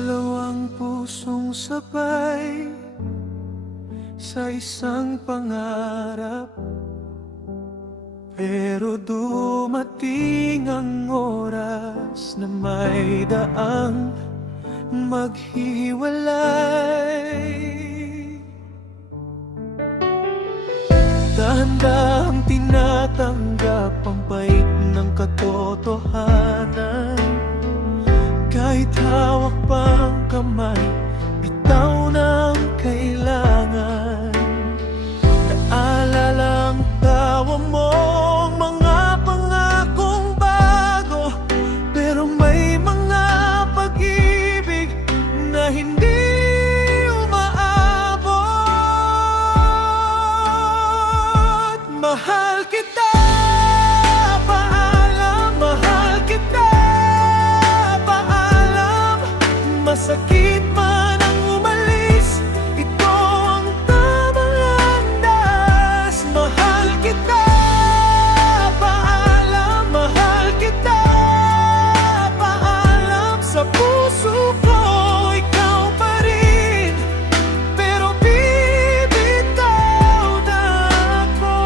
Dalawang pusong sabay sa isang pangarap, pero dumating ang oras na may daang maghiwalay. Dahan-dahang tinatanggap ang bait ng katotohanan. Kahit hawak pang kamay, bitaw ng kailangan. Naalala ang tawa mong mga pangakong bago, pero may mga pag-ibig na hindi umaabot. Mahal kita, paalam, mahal kita. Masakit man ang umalis, ito ang tamang landas. Mahal kita, paalam, mahal kita, paalam. Sa puso ko, ikaw pa rin, pero bibitaw na ako.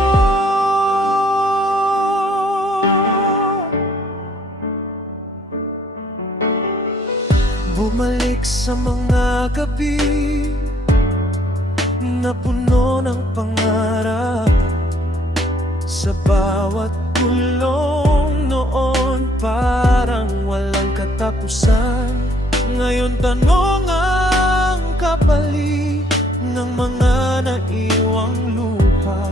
Bumalik sa mga gabi na puno ng pangarap. Sa bawat tulong noon parang walang katapusan. Ngayon tanong ang kapalit ng mga naiwang luha.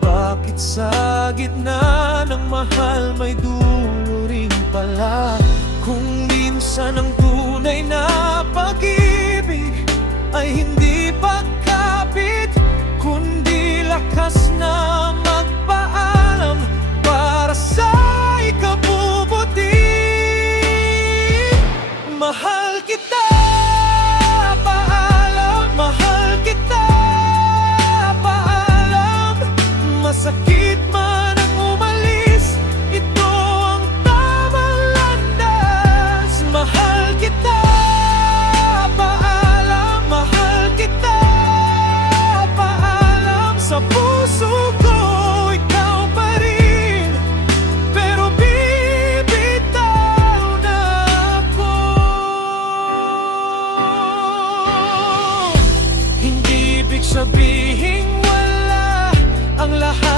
Bakit sa gitna ng mahal may dulo rin pala? Kung minsan ang tunay na pag-ibig ay hindi pagkapit, kundi lakas na magpaalam para sa ikabubuti. Mahal kita, paalam, mahal kita, paalam. Masakit man ang umalis, ito ang tamang landas. Mahal kita, paalam, mahal kita, paalam. Sa puso ko, ikaw pa rin, pero bibitaw na ako. Hindi ibig sabihing wala ang lahat